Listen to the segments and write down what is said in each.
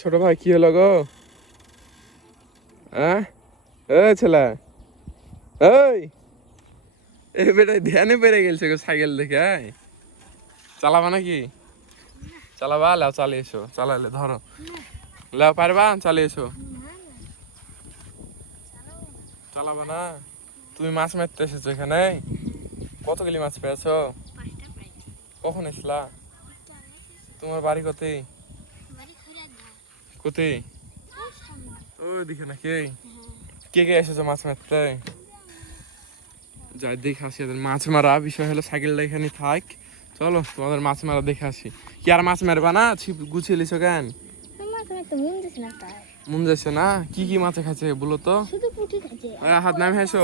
ছোট ভাই কি হলো গো? হ্যাঁ ছেলে, এই এই বেটা ধ্যানে পেরে গেছে গো সাইকেল দেখে। চালাবা নাকি? চালাবা? লাও চালিয়ে এসো, চালালে ধরো, লাও পারবা? চালিয়ে এসো। চালাবা না? তুমি মাছ মারতে এসেছো এখানে? কতগুলি মাছ পেয়েছো? কখন এসলা? তোমার বাড়ি কোথায়? কোথায়? ওই দিকে নাকি? কে কে এসেছো মাছ মারতে? যাই দেখে আসি। মাছ মারা বিষয় হলো সাইকেলটা এখানে থাক, চলো তোমাদের মাছ মারা দেখে আসি। কি আর মাছ মারবা না? ছিপ গুছিয়ে লিছো কেন? মন যাচ্ছে না? কি কি মাছ খাচ্ছে বলো তো? হাত নামে এসো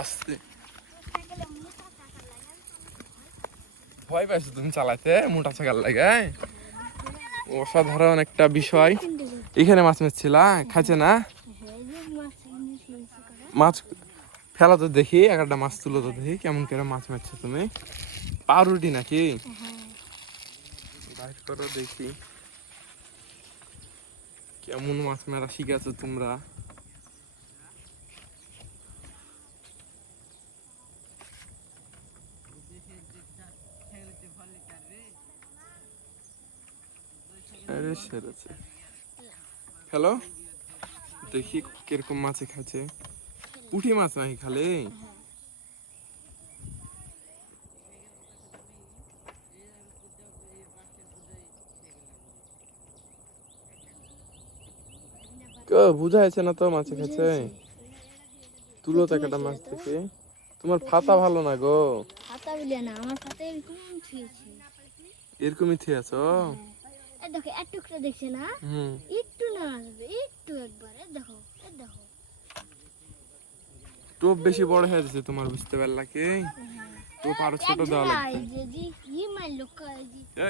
আস্তে। ভয় পাইছো তুমি চালাতে মোটা সাইকেল লাগে? অসাধারণ একটা বিষয়। এখানে মাছ মারছিলা, খাইছে না? মাছ ফেলা তো দেখি, একটা মাছ তুলো তো দেখি কেমন করে মাছ মারছো তুমি। পাউরুটি নাকি? বাইর করো দেখি কেমন মাছ মারা শিখেছো তোমরা। হ্যালো, দেখি কিরকম মাছে খাচ্ছে। পুঁটি মাছ নাকি খালে? বুঝা যাচ্ছে না তো মাছে খাচ্ছে। তুলো তো একটা মাছ থেকে। তোমার ফাতা ভালো না গো? এরকমই ঠিক আছো? দেখো একটুকটা দেখছে না, একটু না আসবে একটু একবারে দেখো দেখো। টোপ বেশি বড় হয়ে যাচ্ছে তোমার, বুঝতে পারলা কি? টোপ আরো ছোট দেওয়া লাগবে।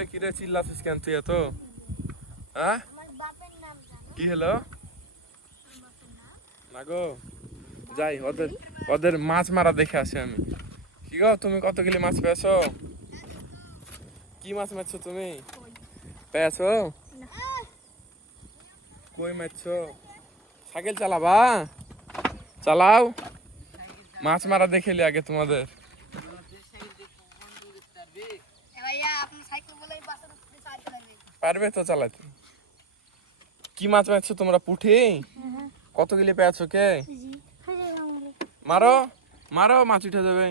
কি রে চিল্লাছিস কেন তুই এত? হ্যাঁ কি হলো না গো? যাই ওদের ওদের মাছ মারা দেখে আসি আমি। কি গো তুমি কতগুলি মাছ পেয়েছো? কি মাছ মারছো তুমি? পেয়েছো? কই মারছো? সাইকেল চালাবা? চালাও, মাছ মারা দেখেলি আগে তোমাদের। পারবে তো চালাতে? কি মাছ মারছো তোমরা? পুঁটি? কতগুলি পেয়েছো কে? মারো মারো, মাছ উঠে যাবে।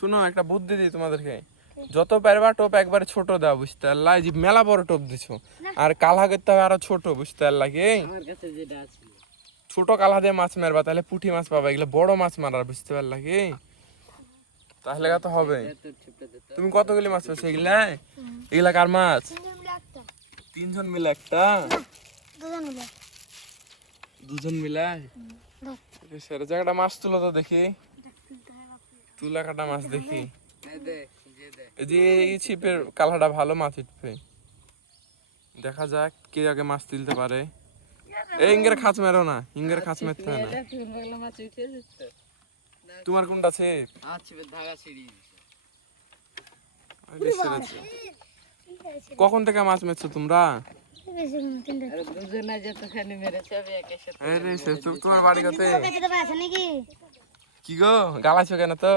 শুনো একটা বুদ্ধি দিই তোমাদেরকে, যত পারবা টোপ একবারে ছোট দাও, বুঝতে পারলা? যে মেলা বড় টোপ দিছো, আর কালহা করতে হবে আরো ছোট, বুঝতে পারলা কি? ছোট কালহা দিয়ে মাছ মারবা, তাহলে পুঁটি মাছ পাবা। এগুলো বড় মাছ মারার, বুঝতে পারলা কি? তাহলে তো হবে। তুমি কতগুলি মাছ পেয়েছো এগুলা? এগুলা কার মাছ? তিনজন মিলে একটা? দুজন মিলে? সেরা জায়গাটা মাছ তুলো তো দেখি, তুলা কাটা মাছ দেখি। এই যে এই ছিপের কালারটা ভালো, মাছ উঠবে। দেখা যাক কে আগে মাছ তুলতে পারে। এই ইঙ্গের খাঁচ মেরো না, ইঙ্গের খাঁচ মারতে হয় না। তোমার কোনটা ছিপ? কখন থেকে মাছ মারছো তোমরা? তোমার বাড়ি কোথায়? কি গো গালাছো কেন তো?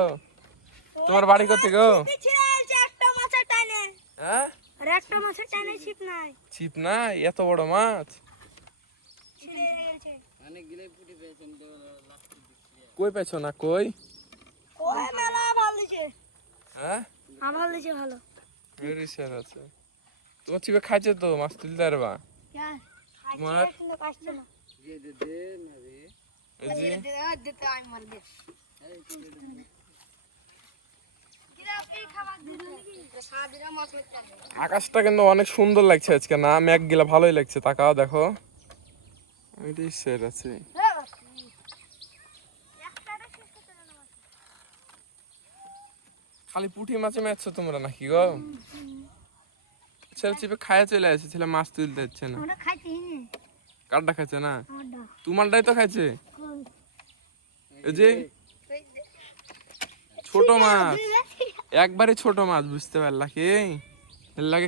তোমার বাড়ি কোথায় গো? হ্যাঁ ছিপ নাই, এত বড় মাছ কই পেছো না? কই হ্যাঁ ভালো আছে তোমার ছিপে? খাইছে তো মাছ তুলতে পারবা তোমার? আকাশটা কিন্তু অনেক সুন্দর লাগছে আজকে না? মেঘ গুলা ভালোই লাগছে, তাকাও দেখো। আছে খালি পুঁটি মাছে মারছো তোমরা নাকি গো? ছেলে চিপে খায়া চলে আসে, ছেলে মাছ তুলতে হচ্ছে না। কারটা খাইছে না? তোমারটাই তো খাইছে। এই যে ছোট মাছ, একবারে ছোট মাছ, বুঝতে পারলা কি? এর লাগে